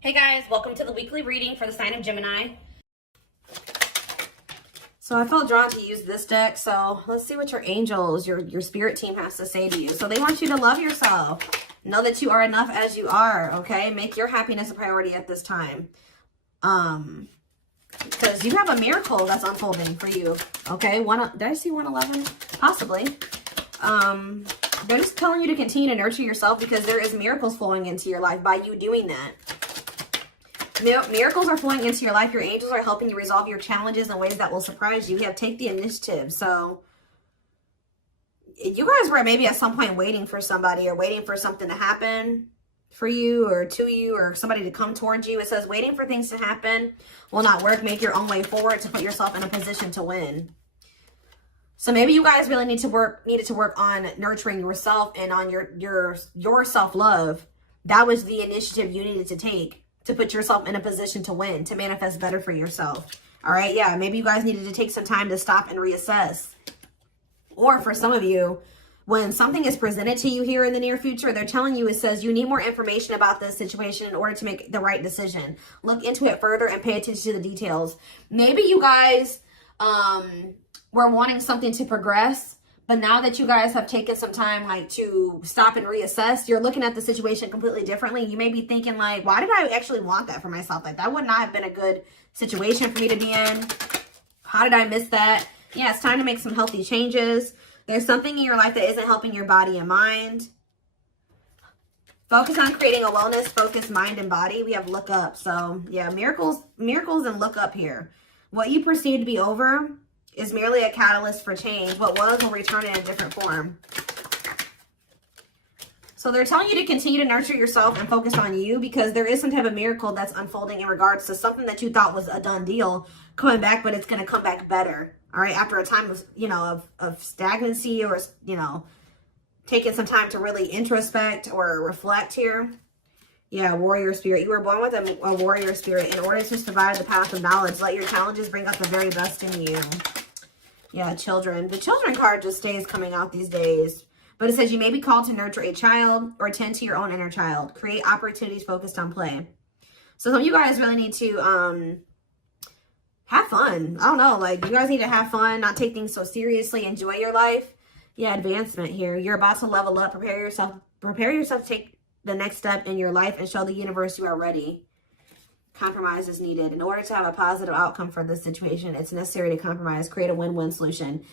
Hey guys, welcome to the weekly reading for the sign of Gemini. So I felt drawn to use this deck, so let's see what your angels, your spirit team has to say to you. So they want you to love yourself. Know that you are enough as you are, okay? Make your happiness a priority at this time. Because you have a miracle that's unfolding for you, okay? Did I see 111? Possibly. They're just telling you to continue to nurture yourself because there is miracles flowing into your life by you doing that. Miracles are flowing into your life. Your angels are helping you resolve your challenges in ways that will surprise you. You have take the initiative. So you guys were maybe at some point waiting for somebody or waiting for something to happen for you or to you or somebody to come towards you. It says waiting for things to happen will not work. Make your own way forward to put yourself in a position to win. So maybe you guys really needed to work on nurturing yourself and on your self-love. That was the initiative you needed to take to put yourself in a position to win, to manifest better for yourself. All right, yeah, maybe you guys needed to take some time to stop and reassess. Or for some of you, when something is presented to you here in the near future, they're telling you, it says you need more information about this situation in order to make the right decision. Look into it further and pay attention to the details. Maybe you guys were wanting something to progress, but now that you guys have taken some time like to stop and reassess, you're looking at the situation completely differently. You may be thinking like, why did I actually want that for myself? Like that would not have been a good situation for me to be in. How did I miss that? Yeah, it's time to make some healthy changes. There's something in your life that isn't helping your body and mind. Focus on creating a wellness-focused mind and body. We have look up. So yeah, miracles and look up here. What you perceive to be over is merely a catalyst for change. What was will return in a different form. So they're telling you to continue to nurture yourself and focus on you because there is some type of miracle that's unfolding in regards to something that you thought was a done deal coming back, but it's going to come back better. All right. After a time of, of stagnancy or, taking some time to really introspect or reflect here. Yeah, warrior spirit. You were born with a warrior spirit. In order to survive the path of knowledge, let your challenges bring out the very best in you. Yeah, children. The children card just stays coming out these days. But it says you may be called to nurture a child or tend to your own inner child. Create opportunities focused on play. So some of you guys really need to have fun. I don't know. Like, you guys need to have fun, not take things so seriously. Enjoy your life. Yeah, advancement here. You're about to level up. Prepare yourself to take the next step in your life and show the universe you are ready. Compromise is needed. In order to have a positive outcome for this situation, it's necessary to compromise, create a win-win solution.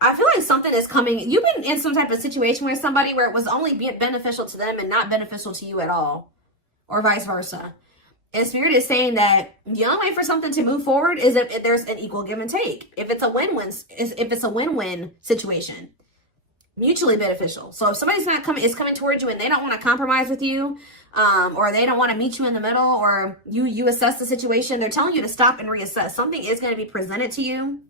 I feel like something is coming. You've been in some type of situation where somebody where it was only beneficial to them and not beneficial to you at all, or vice versa. And Spirit is saying that the only way for something to move forward is if there's an equal give and take. If it's a win-win situation. Mutually beneficial. So if somebody's is coming towards you and they don't want to compromise with you, or they don't want to meet you in the middle, or you assess the situation, they're telling you to stop and reassess. Something is going to be presented to you,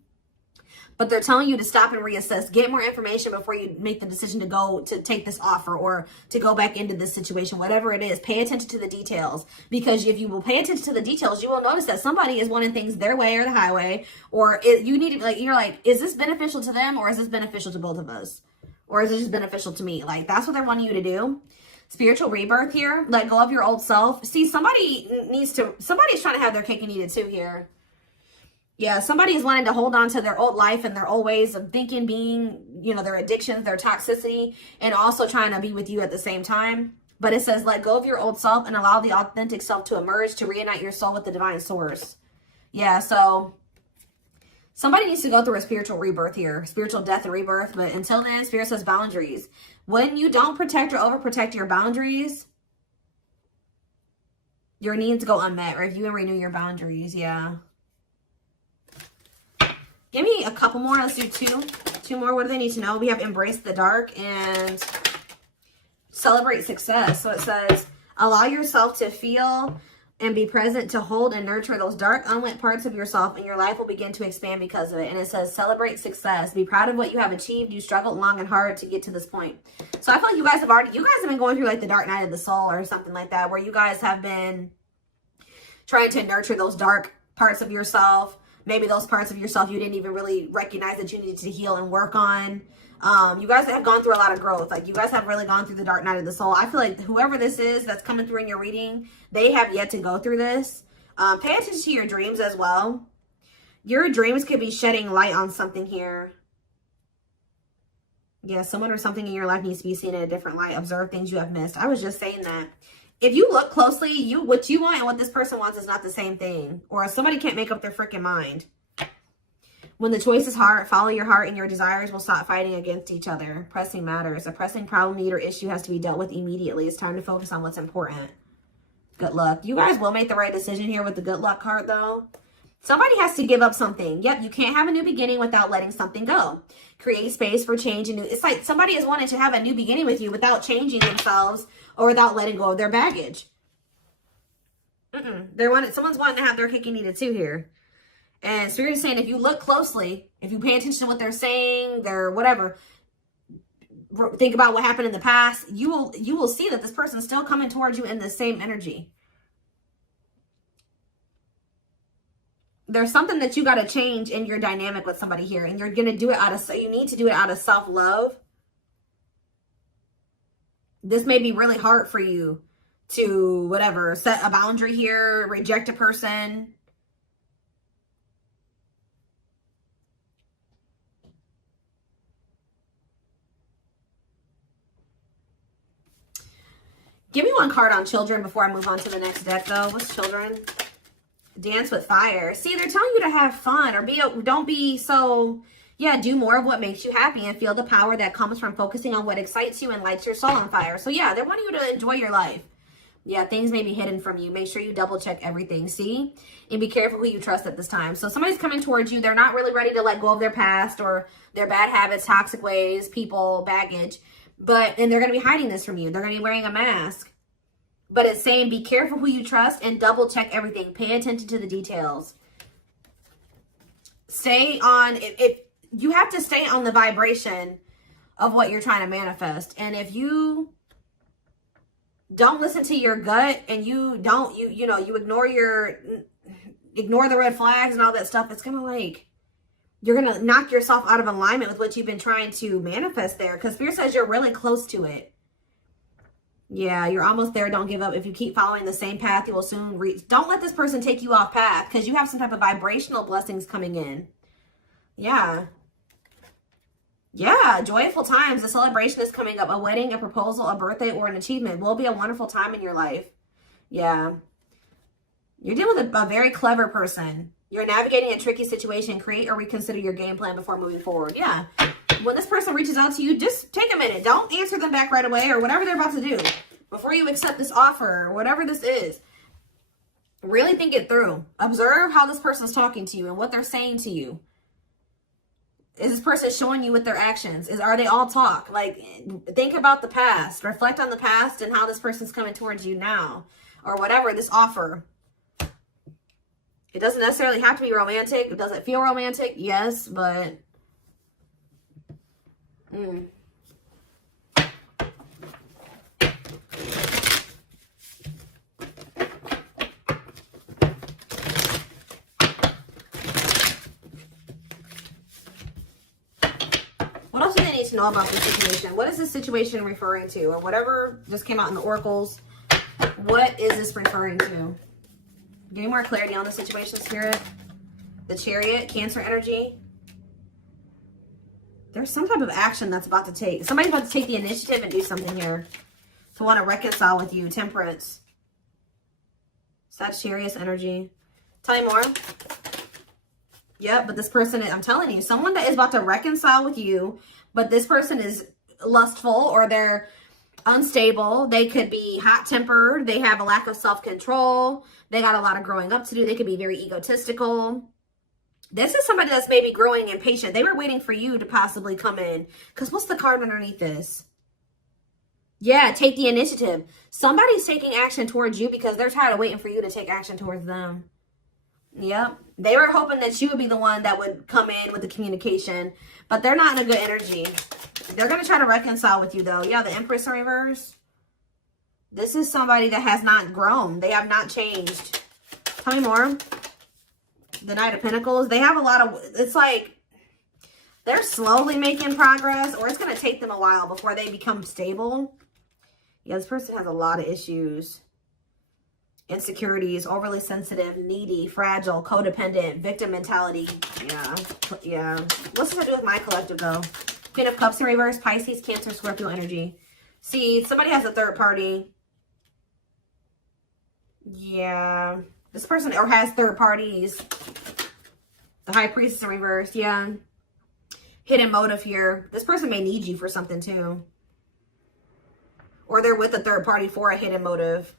but they're telling you to stop and reassess. Get more information before you make the decision to take this offer or to go back into this situation. Whatever it is, pay attention to the details, because if you will pay attention to the details, you will notice that somebody is wanting things their way or the highway, or you need to you're like, is this beneficial to them or is this beneficial to both of us? Or is it just beneficial to me? Like, that's what they're wanting you to do. Spiritual rebirth here. Let go of your old self. See, somebody's trying to have their cake and eat it too here. Yeah, somebody is wanting to hold on to their old life and their old ways of thinking, being, their addictions, their toxicity, and also trying to be with you at the same time. But it says, let go of your old self and allow the authentic self to emerge, to reunite your soul with the divine source. Yeah, so somebody needs to go through a spiritual rebirth here, spiritual death and rebirth. But until then, Spirit says boundaries. When you don't protect or overprotect your boundaries, your needs go unmet. Review and renew your boundaries. Yeah. Give me a couple more. Let's do two more. What do they need to know? We have embrace the dark and celebrate success. So it says, allow yourself to feel and be present to hold and nurture those dark, unlit parts of yourself, and your life will begin to expand because of it. And it says, celebrate success. Be proud of what you have achieved. You struggled long and hard to get to this point. So I feel like you guys have been going through like the dark night of the soul or something like that, where you guys have been trying to nurture those dark parts of yourself. Maybe those parts of yourself you didn't even really recognize that you needed to heal and work on. You guys have gone through a lot of growth. Like, you guys have really gone through the dark night of the soul. I feel like whoever this is that's coming through in your reading, they have yet to go through this. Pay attention to your dreams as well. Your dreams could be shedding light on something here. Yeah, someone or something in your life needs to be seen in a different light. Observe things you have missed. I was just saying that. If you look closely, what you want and what this person wants is not the same thing. Or somebody can't make up their freaking mind. When the choice is hard, follow your heart and your desires will stop fighting against each other. Pressing matters. A pressing problem, need, or issue has to be dealt with immediately. It's time to focus on what's important. Good luck. You guys will make the right decision here with the good luck card, though. Somebody has to give up something. Yep, you can't have a new beginning without letting something go. Create space for change. And new. It's like somebody is wanting to have a new beginning with you without changing themselves or without letting go of their baggage. Someone's wanting to have their cake and eat it too here. And Spirit is saying, if you look closely, if you pay attention to what they're saying, their whatever, think about what happened in the past, you will see that this person's still coming towards you in the same energy. There's something that you got to change in your dynamic with somebody here, and you're going to do it you need to do it out of self-love. This may be really hard for you to, whatever, set a boundary here, reject a person. Give me one card on children before I move on to the next deck, though. What's children? Dance with fire. See, they're telling you to have fun or don't be so, yeah, do more of what makes you happy and feel the power that comes from focusing on what excites you and lights your soul on fire. So, yeah, they're wanting you to enjoy your life. Yeah, things may be hidden from you. Make sure you double check everything, see? And be careful who you trust at this time. So somebody's coming towards you. They're not really ready to let go of their past or their bad habits, toxic ways, people, baggage. And they're going to be hiding this from you. They're going to be wearing a mask. But it's saying be careful who you trust and double check everything. Pay attention to the details. Stay on, you have to stay on the vibration of what you're trying to manifest. And if you don't listen to your gut and you ignore the red flags and all that stuff, it's going to like, you're going to knock yourself out of alignment with what you've been trying to manifest there. Because Spirit says you're really close to it. Yeah, you're almost there. Don't give up. If you keep following the same path, you will soon reach. Don't let this person take you off path because you have some type of vibrational blessings coming in. Yeah. Yeah, joyful times. A celebration is coming up. A wedding, a proposal, a birthday, or an achievement will be a wonderful time in your life. Yeah. You're dealing with a very clever person. You're navigating a tricky situation. Create or reconsider your game plan before moving forward. Yeah. When this person reaches out to you, just take a minute. Don't answer them back right away or whatever they're about to do. Before you accept this offer or whatever this is, really think it through. Observe how this person's talking to you and what they're saying to you. Is this person showing you with their actions? Are they all talk? Like, think about the past. Reflect on the past and how this person's coming towards you now. Or whatever, this offer. It doesn't necessarily have to be romantic. Does it feel romantic? Yes, but... What else do they need to know about this situation? What is this situation referring to? Or whatever just came out in the oracles. What is this referring to? Give me more clarity on the situation, Spirit. The Chariot, Cancer energy. There's some type of action that's about to take. Somebody's about to take the initiative and do something here. To want to reconcile with you. Temperance. Sagittarius energy. Tell me more. Yep, but this person, I'm telling you, someone that is about to reconcile with you, but this person is lustful or they're unstable. They could be hot-tempered. They have a lack of self-control. They got a lot of growing up to do. They could be very egotistical. This is somebody that's maybe growing impatient. They were waiting for you to possibly come in. Because what's the card underneath this? Yeah, take the initiative. Somebody's taking action towards you because they're tired of waiting for you to take action towards them. Yep. They were hoping that you would be the one that would come in with the communication. But they're not in a good energy. They're going to try to reconcile with you, though. Yeah, the Empress in reverse. This is somebody that has not grown. They have not changed. Tell me more. The Knight of Pentacles. They have a lot of... It's like... They're slowly making progress, or it's going to take them a while before they become stable. Yeah, this person has a lot of issues. Insecurities, overly sensitive, needy, fragile, codependent, victim mentality. Yeah. What's this to do with my collective, though? Queen of Cups in reverse, Pisces, Cancer, Scorpio energy. See, somebody has a third party. Yeah. This person or has third parties. The High Priestess in reverse. Yeah. Hidden motive here. This person may need you for something too. Or they're with a third party for a hidden motive.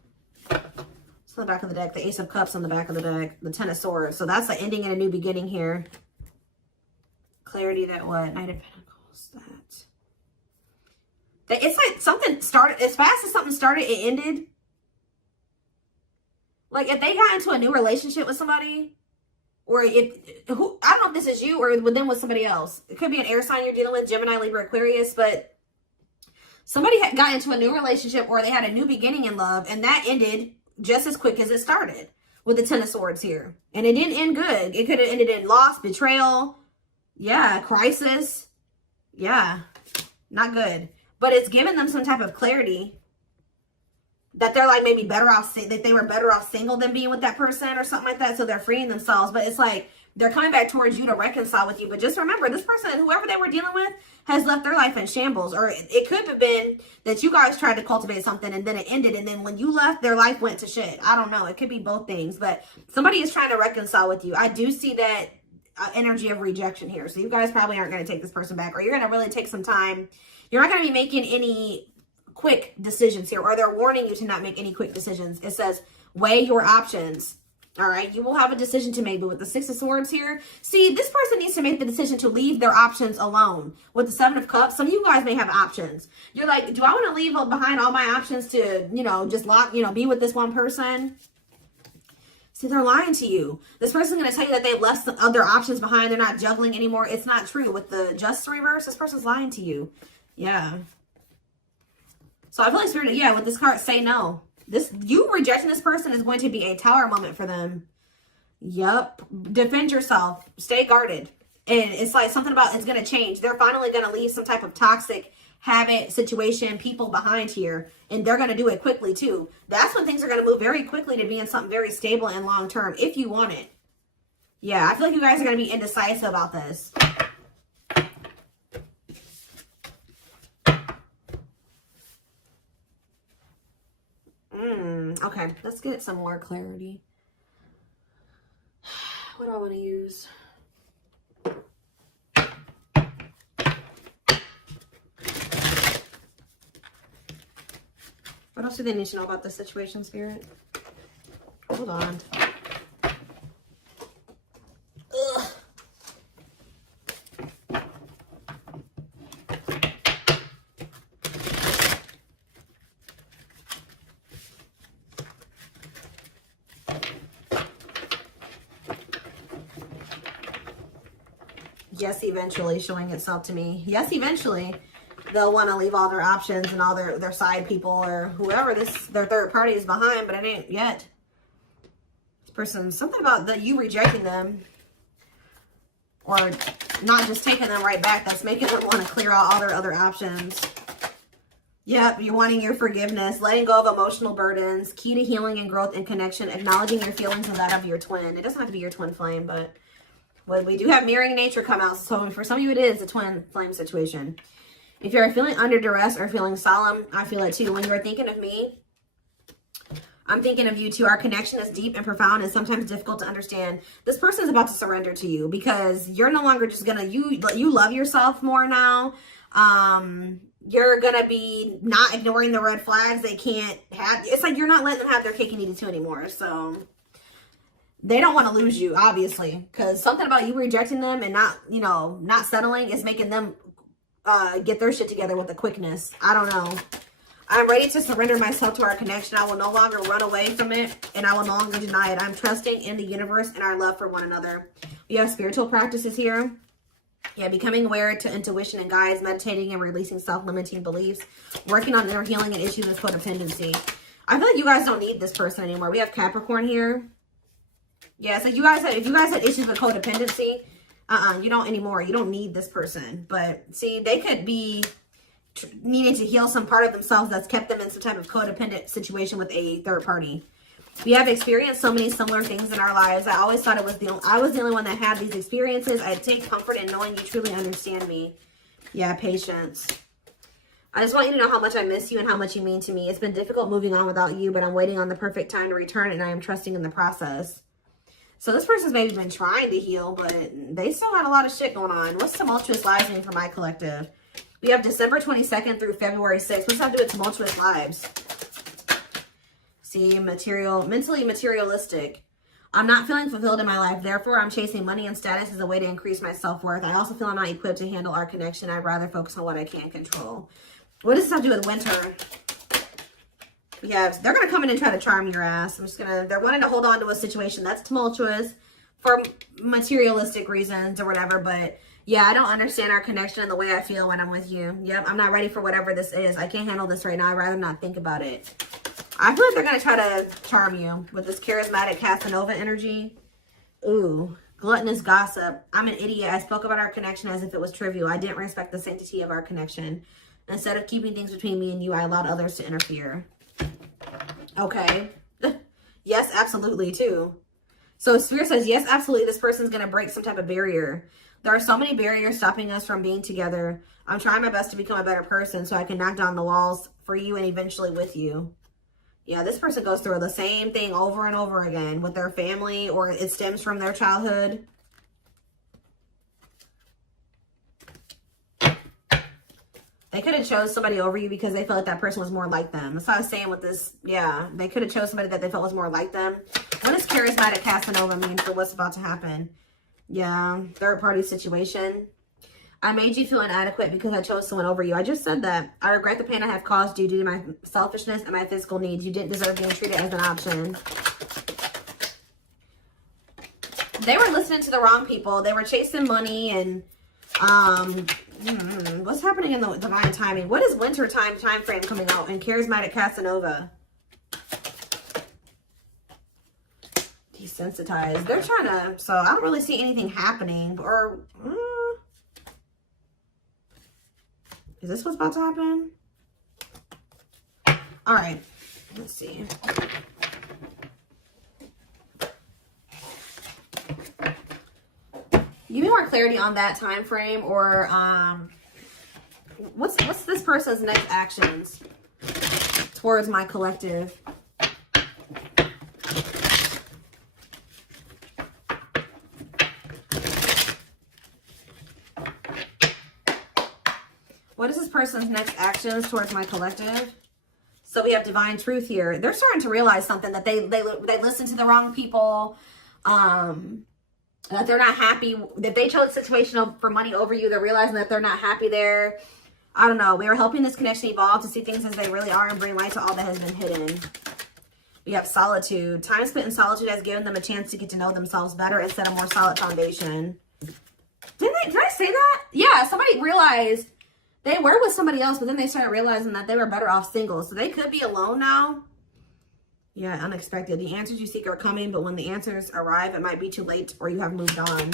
It's on the back of the deck. The Ace of Cups on the back of the deck. The Ten of Swords. So that's the ending and a new beginning here. Clarity that what? Knight of Pentacles. That. It's like something started. As fast as something started, it ended. Like if they got into a new relationship with somebody, or I don't know if this is you or with them with somebody else. It could be an air sign you're dealing with, Gemini, Libra, Aquarius, but somebody got into a new relationship or they had a new beginning in love, and that ended just as quick as it started with the Ten of Swords here. And it didn't end good. It could have ended in loss, betrayal, yeah, crisis. Yeah, not good. But it's given them some type of clarity that they're like maybe better off, that they were better off single than being with that person or something like that. So they're freeing themselves. But it's like they're coming back towards you to reconcile with you. But just remember, this person, whoever they were dealing with, has left their life in shambles. Or it could have been that you guys tried to cultivate something and then it ended. And then when you left, their life went to shit. I don't know. It could be both things. But somebody is trying to reconcile with you. I do see that energy of rejection here. So you guys probably aren't going to take this person back. Or you're going to really take some time. You're not going to be making any quick decisions here, or they're warning you to not make any quick decisions. It says weigh your options. All right, you will have a decision to make. But with the Six of Swords here, see, this person needs to make the decision to leave their options alone. With the Seven of Cups, some of you guys may have options. You're like, do I want to leave behind all my options to, just be with this one person? See, they're lying to you. This person's going to tell you that they've left some other options behind. They're not juggling anymore. It's not true. With the Justice reverse, this person's lying to you. Yeah. So I feel like Spirit, yeah, with this card, say no. You rejecting this person is going to be a tower moment for them. Yep. Defend yourself. Stay guarded. And it's like something about it's going to change. They're finally going to leave some type of toxic habit, situation, people behind here. And they're going to do it quickly too. That's when things are going to move very quickly to being something very stable and long term if you want it. Yeah, I feel like you guys are going to be indecisive about this. Okay, let's get some more clarity. What do I want to use? What else do they need to know about this situation, Spirit? Hold on. Ugh. Yes, eventually showing itself to me. Yes, eventually they'll want to leave all their options and all their side people or whoever their third party is behind, but it ain't yet. This person, something about you rejecting them or not just taking them right back, that's making them want to clear out all their other options. Yep, you're wanting your forgiveness, letting go of emotional burdens, key to healing and growth and connection, acknowledging your feelings and that of your twin. It doesn't have to be your twin flame, but well, we do have mirroring nature come out. So for some of you, it is a twin flame situation. If you're feeling under duress or feeling solemn, I feel it too. When you're thinking of me, I'm thinking of you too. Our connection is deep and profound and sometimes difficult to understand. This person is about to surrender to you because you're no longer just gonna, you love yourself more now. You're gonna be not ignoring the red flags they can't have. It's like you're not letting them have their cake and eat it too anymore. So they don't want to lose you, obviously, because something about you rejecting them and not settling is making them get their shit together with a quickness. I don't know. I'm ready to surrender myself to our connection. I will no longer run away from it, and I will no longer deny it. I'm trusting in the universe and our love for one another. We have spiritual practices here. Yeah, becoming aware to intuition and guides, meditating and releasing self-limiting beliefs, working on inner healing and issues of codependency. I feel like you guys don't need this person anymore. We have Capricorn here. Yeah, so if you guys had issues with codependency, You don't anymore. You don't need this person. But see, they could be needing to heal some part of themselves that's kept them in some type of codependent situation with a third party. We have experienced so many similar things in our lives. I always thought I was the only one that had these experiences. I take comfort in knowing you truly understand me. Yeah, patience. I just want you to know how much I miss you and how much you mean to me. It's been difficult moving on without you, but I'm waiting on the perfect time to return, and I am trusting in the process. So this person's maybe been trying to heal, but they still had a lot of shit going on. What's tumultuous lives mean for my collective? We have December 22nd through February 6th. What's that to do with tumultuous lives? See, mentally materialistic. I'm not feeling fulfilled in my life. Therefore, I'm chasing money and status as a way to increase my self-worth. I also feel I'm not equipped to handle our connection. I'd rather focus on what I can control. What does this have to do with winter? Yeah, they're going to come in and try to charm your ass. They're wanting to hold on to a situation that's tumultuous for materialistic reasons or whatever. But yeah, I don't understand our connection and the way I feel when I'm with you. Yep, I'm not ready for whatever this is. I can't handle this right now. I'd rather not think about it. I feel like they're going to try to charm you with this charismatic Casanova energy. Ooh, gluttonous gossip. I'm an idiot. I spoke about our connection as if it was trivial. I didn't respect the sanctity of our connection. Instead of keeping things between me and you, I allowed others to interfere. Okay. Yes, absolutely, too. So Spirit says, yes, absolutely, this person's going to break some type of barrier. There are so many barriers stopping us from being together. I'm trying my best to become a better person so I can knock down the walls for you and eventually with you. Yeah, this person goes through the same thing over and over again with their family, or it stems from their childhood. They could have chose somebody over you because they felt like that person was more like them. That's what I was saying with this. Yeah, they could have chose somebody that they felt was more like them. What does charismatic Casanova mean for what's about to happen? Yeah, third party situation. I made you feel inadequate because I chose someone over you. I just said that. I regret the pain I have caused you due to my selfishness and my physical needs. You didn't deserve being treated as an option. They were listening to the wrong people. They were chasing money and what's happening in the divine timing? What is winter time frame coming out in charismatic Casanova? Desensitized. They're trying to, so I don't really see anything happening. Or is this what's about to happen? All right, let's see. Give me more clarity on that time frame, or what's this person's next actions towards my collective? What is this person's next actions towards my collective? So we have divine truth here. They're starting to realize something, that they listened to the wrong people. That they're not happy, that they chose a situation for money over you. They're realizing that they're not happy there. I don't know. We are helping this connection evolve to see things as they really are and bring light to all that has been hidden. We have solitude. Time spent in solitude has given them a chance to get to know themselves better and set a more solid foundation. Did I say that? Yeah, somebody realized they were with somebody else, but then they started realizing that they were better off single. So they could be alone now. Yeah, unexpected. The answers you seek are coming, but when the answers arrive, it might be too late or you have moved on.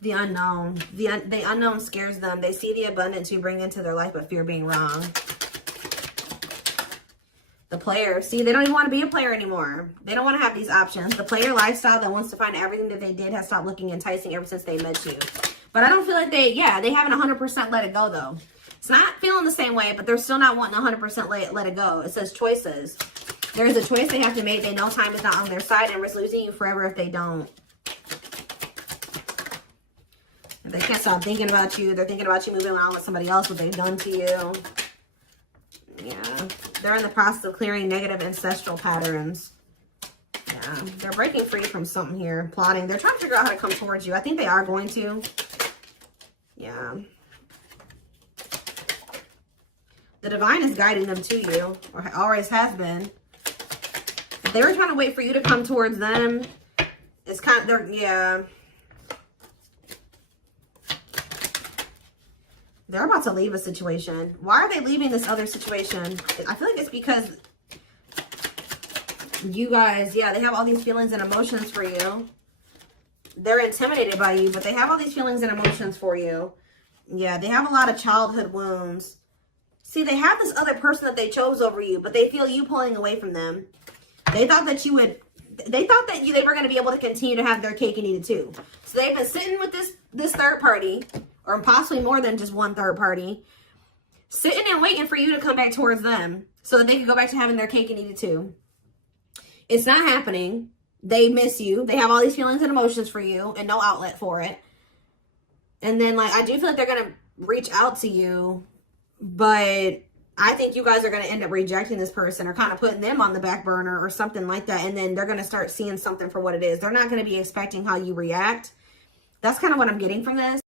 The unknown. The unknown scares them. They see the abundance you bring into their life, but fear being wrong. The player. See, they don't even want to be a player anymore. They don't want to have these options. The player lifestyle that wants to find everything that they did has stopped looking enticing ever since they met you. But I don't feel like they haven't 100% let it go, though. It's not feeling the same way, but they're still not wanting 100% let it go. It says choices. There is a choice they have to make. They know time is not on their side and risk losing you forever if they don't. They can't stop thinking about you. They're thinking about you moving on with somebody else, what they've done to you. Yeah. They're in the process of clearing negative ancestral patterns. Yeah. They're breaking free from something here. Plotting. They're trying to figure out how to come towards you. I think they are going to. Yeah. The divine is guiding them to you, or always has been. If they were trying to wait for you to come towards them, it's kind of, yeah. They're about to leave a situation. Why are they leaving this other situation? I feel like it's because you guys, yeah, they have all these feelings and emotions for you. they're intimidated by you, but they have all these feelings and emotions for you. Yeah, they have a lot of childhood wounds. See, they have this other person that they chose over you, but they feel you pulling away from them. They thought that you would, they thought that they were going to be able to continue to have their cake and eat it too. So they've been sitting with this third party, or possibly more than just one third party, sitting and waiting for you to come back towards them so that they can go back to having their cake and eat it too. It's not happening. They miss you. They have all these feelings and emotions for you and no outlet for it. And then, like, I do feel like they're going to reach out to you, but I think you guys are going to end up rejecting this person or kind of putting them on the back burner or something like that. And then they're going to start seeing something for what it is. They're not going to be expecting how you react. That's kind of what I'm getting from this.